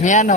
మీ అన్న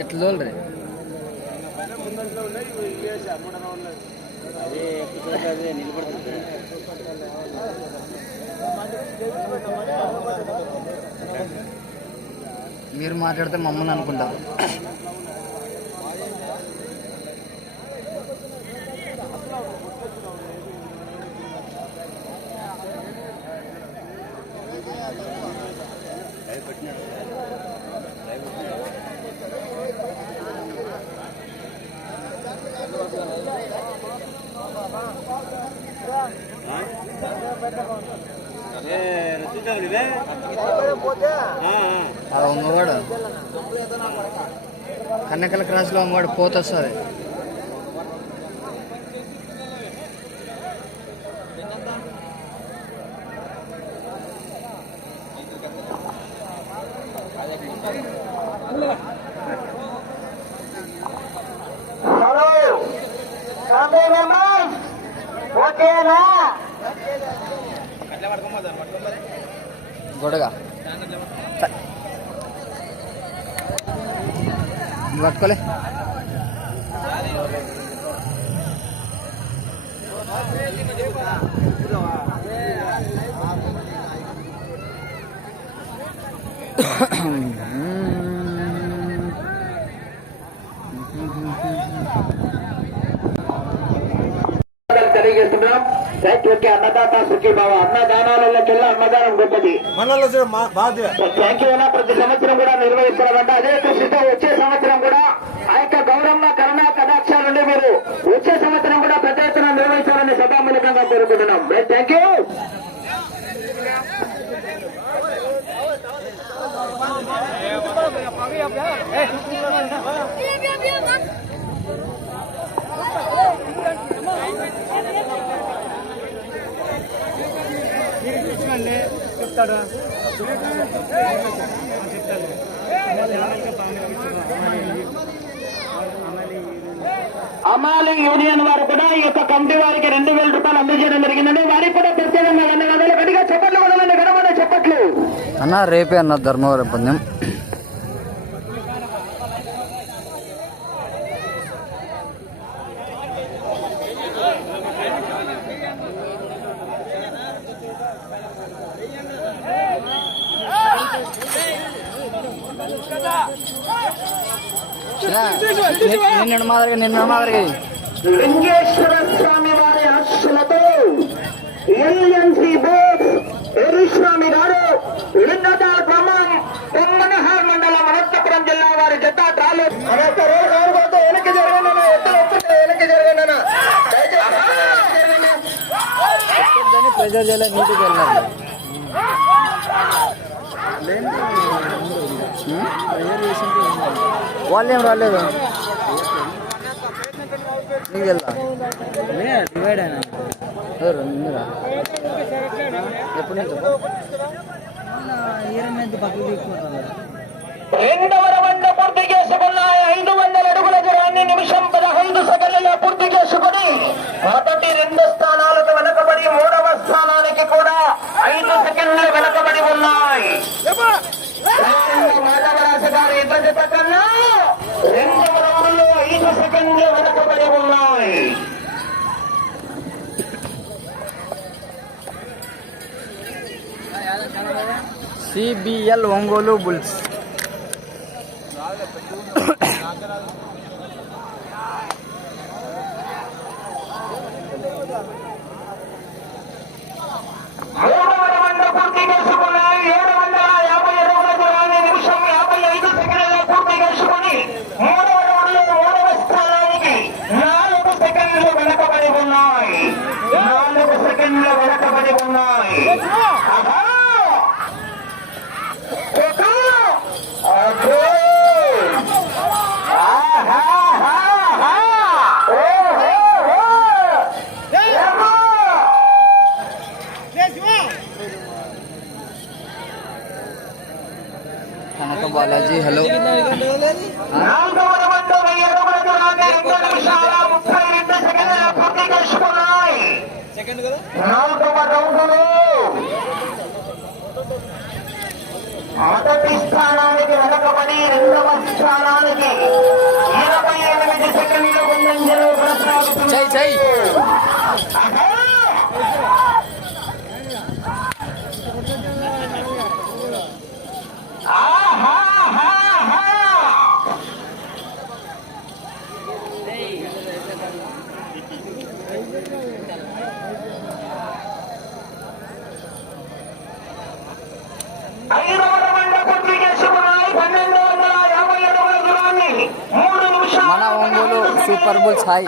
ఎట్లా తోలరే మీరు మాట్లాడితే మమ్మల్ని అనుకుంటారు ఆ వంగవాడు కన్నకల క్రాస్లో అమ్మవాడు పోత వస్తుంది గొడగా. పట్టుకోలే ఓకే అన్నదాత సుఖీ బావ అన్నదానాలకెల్లా అన్నదానం గొప్పది. థ్యాంక్ యూ అన్న ప్రతి సంవత్సరం కూడా నిర్వహిస్తున్నారంట అదే దృష్టితో వచ్చే సంవత్సరం కూడా ఆ యొక్క గౌరమ్మ కరుణా కటాక్షాల నుండి మీరు వచ్చే సంవత్సరం కూడా పెద్ద ఎత్తున నిర్వహించాలని సభామూలకంగా కోరుకుంటున్నాం. థ్యాంక్ యూ అమాలి యూనియన్ వారు కూడా ఈ యొక్క కమిటీ వారికి రెండు వేల రూపాయలు అందజేయడం జరిగిందండి. వారికి కూడా ప్రత్యేకంగా వందనాలు గట్టిగా చెప్పట్లు కూడా గడమనే చెప్పట్లు. అన్న రేపే అన్న ధర్మవరం పందెం నిన్న మాదిరిగా నిన్న మాదిరిగా. లింగేశ్వర స్వామి వారి ఆశలతో ఎల్ఎన్సి బోస్ ఎరుస్వామి గారు లింగత గ్రామం పొమ్మనహార్ మండలం అనంతపురం జిల్లా వారి జత ట్రాలు. వెనక్కి జరగనన్నా వెనక్కి దాన్ని ప్రెజర్ చేయలేదు నీటికి వెళ్ళాలి. వాళ్ళు రాలేదు? డివైడ్ అయినా. మీరా ఎప్పుడు నుంచి? రెండవ రౌండ్ పూర్తి Manggolo Bulls. మొదటి స్థానానికి వెనకబడి రెండవ స్థానానికి ఇరవై ఎనిమిది సెకండ్లు ముందంజలు కొనసాగుతుంది. మన Ongole super bulls hi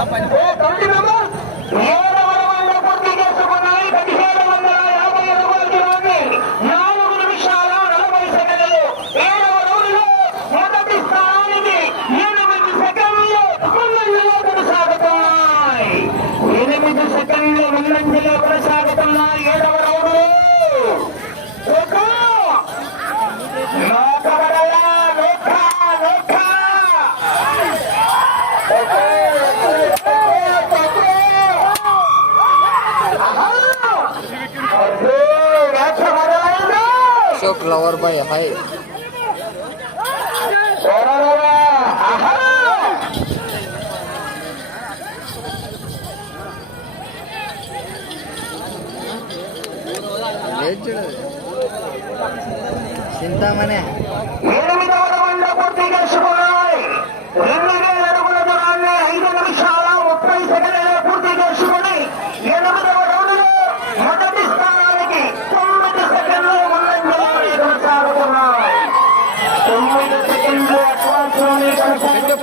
Ô, tá aqui, meu irmão! Lover boy hi చింతామనే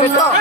Let's.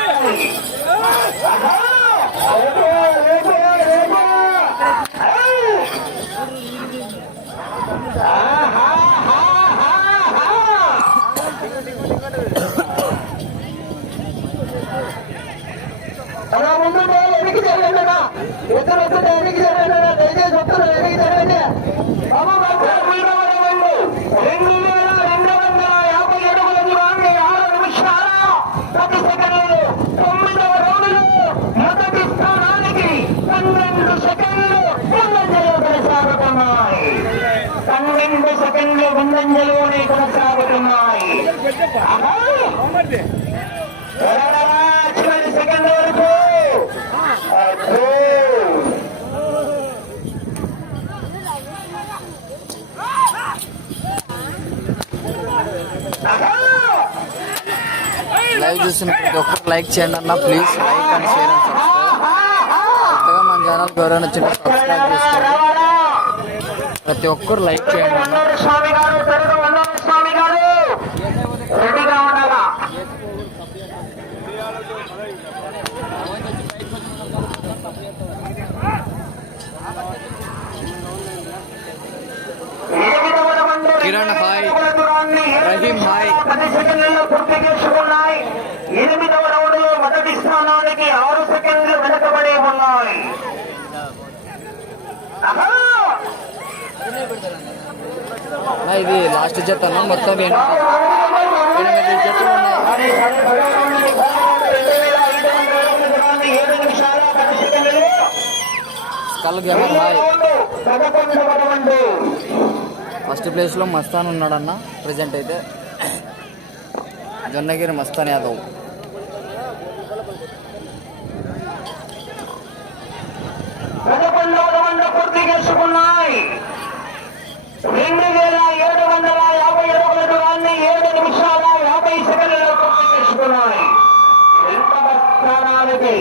చూసిన ప్రతి ఒక్కరు లైక్ చేయండి అన్న please like and share and కొత్తగా మన ఛానల్ ఎవరైనా నచ్చిన సబ్స్క్రైబ్ చేసుకోండి. ప్రతి ఒక్కరు లైక్ చేయండి అన్న. కిరణ్ హాయ్. రహీం హాయ్. ఎనిమిదవ మొదటి స్థానానికి ఆరు సెకండ్లు వెనుకబడి ఉన్నాయి. ఇది లాస్ట్ జత మొత్తం స్కల్ ఫస్ట్ ప్లేస్లో మస్తాన్ ఉన్నాడన్న ప్రజెంట్ అయితే. జొన్నగిరి మస్తాన్ యాదవ్ పదకొండవ రౌండ్ పూర్తి చేసుకున్నాయి రెండు వేల ఏడు వందల యాభై అడుగుల దూరాన్ని ఏడు నిమిషాల యాభై సెకండ్లలో పూర్తి చేసుకున్నాయి రెండవ స్థానానికి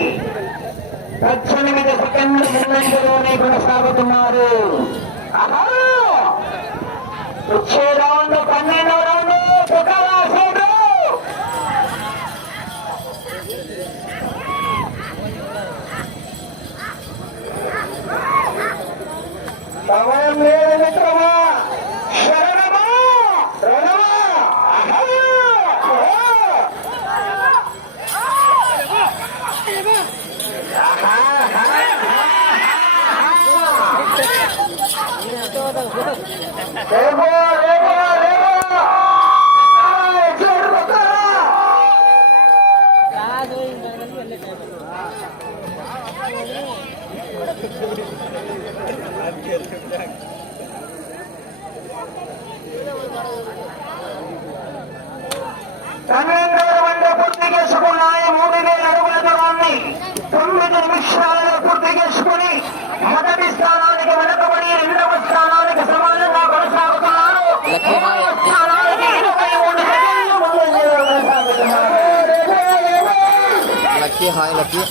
పద్దెనిమిది సెకండ్లు ముందంజలోనే కొనసాగుతున్నారు ఆహా! వచ్చే రౌండ్ పన్నెండవ రౌండ్ పుకాల సైడు సమయం లేదు మిత్రమా శరణమా రణమా అహా! రేపో, రేపో, రేపో! ఆ, చూడు కొత్తరా! పన్నెండవ వంద పూర్తి చేసుకున్నాయి మూడు వేల అడుగుల దూరాన్ని తొమ్మిది నిమిషాలలో పూర్తి చేసుకుని మొదటి స్థానానికి వెనుకబడి రెండవ స్థానానికి సమానంగా కొనసాగుతున్నారు మూడవ స్థానానికి ఇరవై మూడు సెకండ్లు ముందంజలో కొనసాగుతున్నారు లక్కీ హాయ్ లక్కీ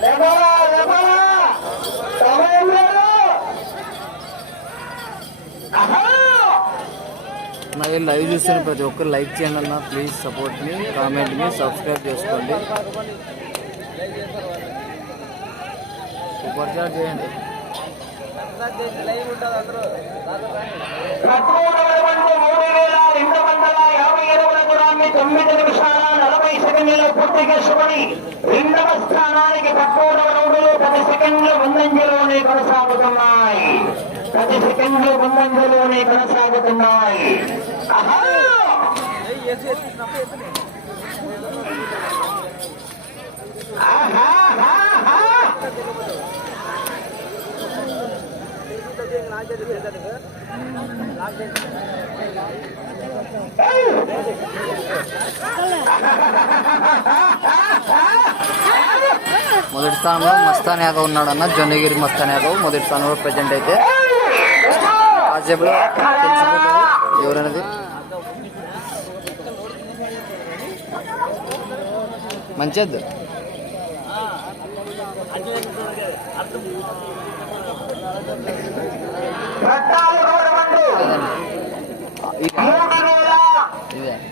లేవరా, లేవరా! సమయం లేదు. ఆహా! నా ఈ లైవ్ చూస్తున్న ప్రతి ఒక్కరు లైక్ చేయండి అన్న ప్లీజ్ సపోర్ట్ మీ కామెంట్ మీ సబ్స్క్రైబ్ చేసుకోండి సూపర్ చాట్ చేయండి పదమూడవటువంటి మూడు వేల రెండు వందల యాభై అడుగుల దూరాన్ని తొమ్మిది నిమిషాల నలభై సెకండ్లలో రెండవ స్థానానికి పదమూడవ రౌండ్లు పది సెకండ్లు ముందంజలోనే కొనసాగుతున్నాయి. పది సెకండ్లు ముందంజలోనే కొనసాగుతున్నాయి. ఆహా! మొదటి స్థానంలో మస్తాన్ యాదవ్ ఉన్నాడన్న జొన్నగిరి మస్తాన్ యాదవ్ మొదటి స్థానంలో ప్రజెంట్ అయితే. కాసేపులో తెలిసిపోతుంది ఎవరనేది మంచిది. అర్థం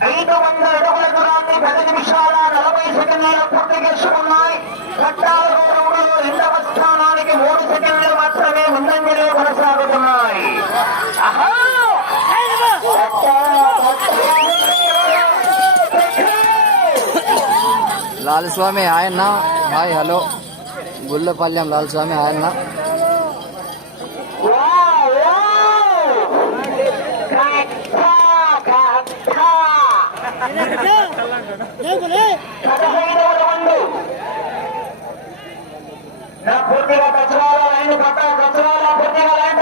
ఐదు వందల అడుగుల దూరాన్ని పది నిమిషాల నలభై సెకండ్లలో పూర్తి చేసుకున్నాయి. రెండవ స్థానానికి మూడు సెకండ్లు మాత్రమే ముందంజలో కొనసాగుతున్నాయి. లాల్ స్వామి ఆయన hi hello. Gullapallem Lal Swami round పూర్తిగా కచరాల లైన్ పట్ట కచరాల పూర్తిగా లైన్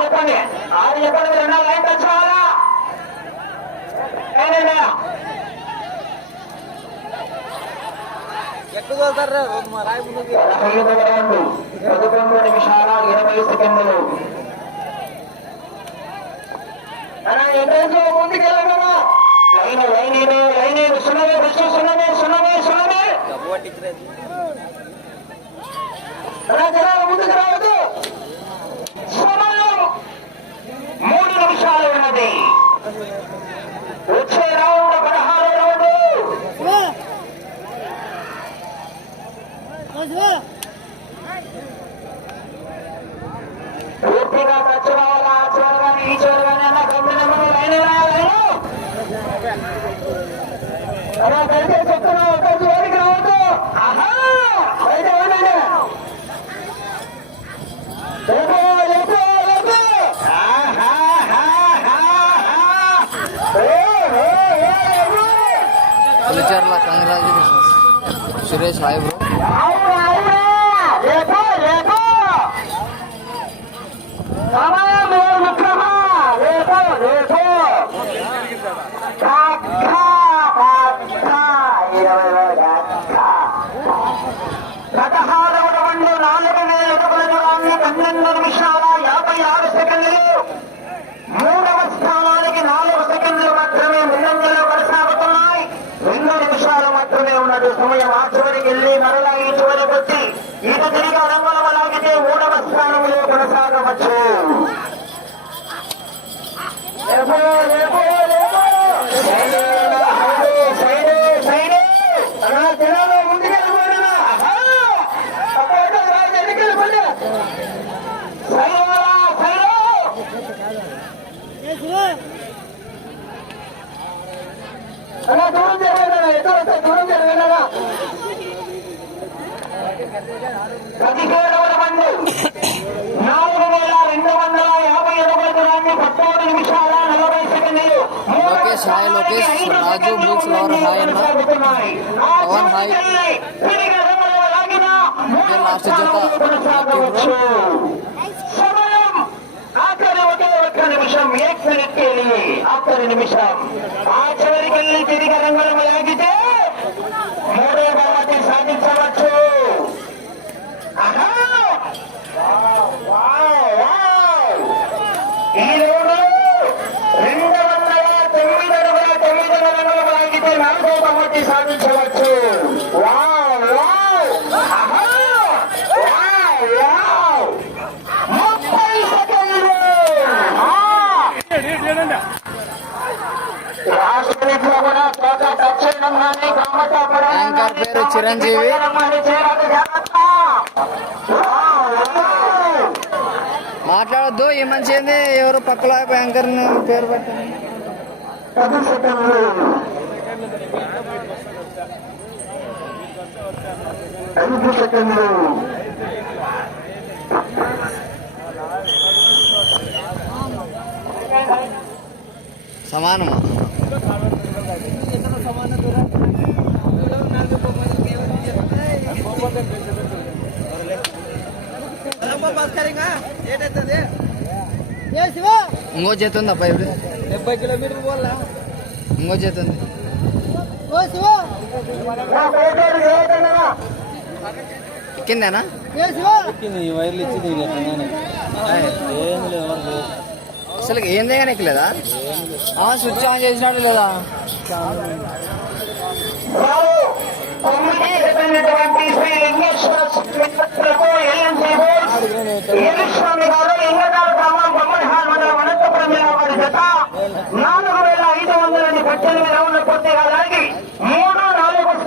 చెప్పండి ఆరు చెప్పండి అన్న లైన్ కచరాల లైన్ పదహైదవ రౌండ్. పదకొండు నిమిషాల ఇరవై సెకండ్లు. అలా ఎంట్రెన్స్ ముందుకు లైన్ లైన్ లైన్ సున్నమే సున్నమే సున్నమే సున్నమే ముందుకు రావద్దు. సమయం మూడు నిమిషాలు ఉన్నది. వచ్చే రౌండ్ పదహారు రౌండ్. పూర్తిగా ఖర్చు అలా దయచేసి చెప్తున్నా ఒకరి జోలికి రావద్దు ఆహా బయట ఉండండి లేపు, కంగ్రాచులేషన్స్ సురేష్ హాయ్ బ్రో అవునా అవునా రేపో రేపో సమయం లేదు మిత్రమా రేపో రేపో కక్క, కక్క, ఇరవై వేల కక్క. పదహారవ రౌండ్ నాలుగు వేల అడుగుల దూరాన్ని పన్నెండు నిమిషాల యాభై ఆరు సెకండ్లు మూడవ స్థానానికి నాలుగు సెకండ్లు మాత్రమే ముందంజలో కొనసాగుతున్నాయి రెండు నిమిషాలు మాత్రమే ఉన్నది సమయం ఆ చివరికి వెళ్ళి మరలా ఈ చివరికి వచ్చి ఇటు తిరిగి వస్తే దూరం పదిహేడవ మంది నాలుగు వేల రెండు వందల యాభై అడుగుల దూరాన్ని పద్నాలుగు నిమిషాల నలభై సెకండ్లు Lokesh hi Lokesh Raju books lover hi అన్న. పవన్ హాయ్. లాస్ట్ జత. ఒకే ఒక్క నిమిషం ఏక్ మినిట్ కే లియే ఆఖరి నిమిషం. ఆ చివరికి వెళ్ళి తిరిగి రంగులు యాంకర్ పేరు చిరంజీవి. మాట్లాడద్దు ఈ మంచి ఏంది? ఎవరు పక్కలో యాంకర్ పేరు పెట్టండి ఐదు సెకండ్లు సమానమా? ఇంకో చేతి ఉంది అబ్బాయి ఇప్పుడు? డెబ్బై కిలోమీటర్ పోవాలా? ఇంకో చేతి ఉంది. ఎక్కిందేనా? వైర్లు ఇచ్చింది ఏం లేదు అసలు ఏందే కానీ ఎక్కలేదా? స్విచ్ ఆన్ చేసినాడు లేదా? రావు తొమ్మిది శ్రీ లింగేశ్వర స్వామిలకు ఎల్ఎంసీ బోస్ ఏలుస్వామి గారు లింగదాల గ్రామం బొమ్మడి అనంతపురం జిల్లా వారి జత నాలుగు వేల ఐదు వందల పద్దెనిమిది రౌండ్ల పూర్తిగా లాగి మూడు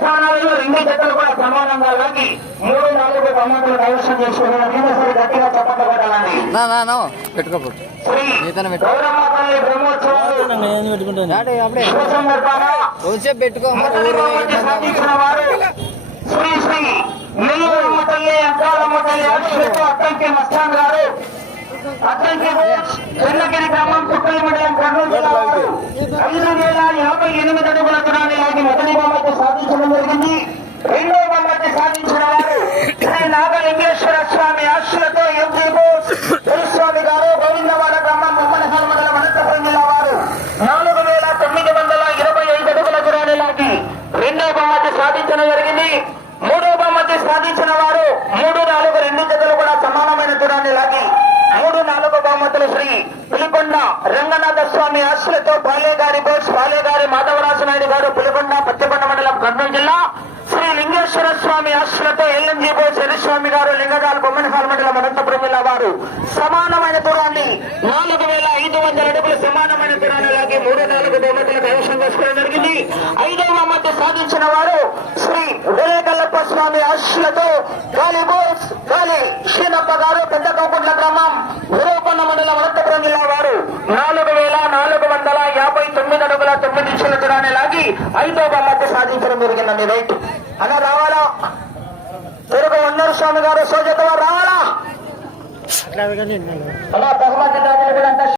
స్థానాలలో రెండు జతలు కూడా సమానంగా లాగి మూడు నాలుగు కైవసం చేసుకున్న సరి గట్టిగా చెప్పట్లు కొట్టాలని నా నా నో పెట్టుకోపోతు శ్రీ శ్రీ శ్రీ నెల్లూరమ్మ తల్లి అంకాలమ్మ తల్లి ఆశీస్సులతో అద్దంకి మస్తాన్ గారు. అద్దంకి చెన్నగిరి గ్రామం పుట్టలి మండలం కర్నూలు జిల్లా వారు ఐదు వేల యాభై ఎనిమిది అడుగుల దూరాన్ని లాగి మొదటి బహుమతి సాధించడం జరిగింది. రెండో బొమ్మకి సాధించిన వారు శ్రీ నాగలింగేశ్వర స్వామి ఆశీస్సులతో ఎంపీ బోస్. గురుస్వామి గారు గోవిందవాడ గ్రామం బొమ్మనహాల్ మండలం అనంతపురం జిల్లా వారు. నాలుగు వేల తొమ్మిది వందల ఇరవై ఐదు అడుగుల దూరాన్ని లాగి రెండో బొమ్మకి సాధించడం జరిగింది. మూడో బొమ్మకి సాధించిన వారు మూడు నాలుగు రెండు జతలు కూడా సమానమైన దూరాన్ని లాగి మూడు నాలుగు బహుమతులు శ్రీ పులికొండ రంగనాథ స్వామి ఆశలతో బాలేగా బోస్ పాలేగారి మాధవరాజు నాయుడు గారు పులికొండ పత్తికొండ మండలం కర్నూలు జిల్లా శ్రీ లింగేశ్వర స్వామి ఆశలతో ఎల్ఎంజీ బోస్ హరిస్వామి గారు లింగగాలు బొమ్మనహాల్ మండలం అనంతపురం జిల్లా వారు. సమానమైన దూరాన్ని నాలుగు వేల ఐదు వందల అడుగుల సమానమైన దూరాన్ని లాగి మూడు నాలుగు బహుమతులు అవసరం చేసుకోవడం జరిగింది. ఐదు సాధించిన వారు శ్రీ వివేకల్లప్ప స్వామి ఆశలతో గాలి బోస్ గాలి శ్రీనప్ప గారు పెద్ద కోకుంట్ల గ్రామం గురవకొండ మండలం అనంతపురం జిల్లా వారు నాలుగు వేల నాలుగు వందల యాభై తొమ్మిది అడుగుల తొమ్మిది ఇంచుల దూరాన్ని లాగి ఐదో బహుమతి సాధించడం జరిగిందండి. రైట్. అలా రావాలా? తిరుగు వందరు స్వామి గారు సోజత రావాలా? అలా బహుమతి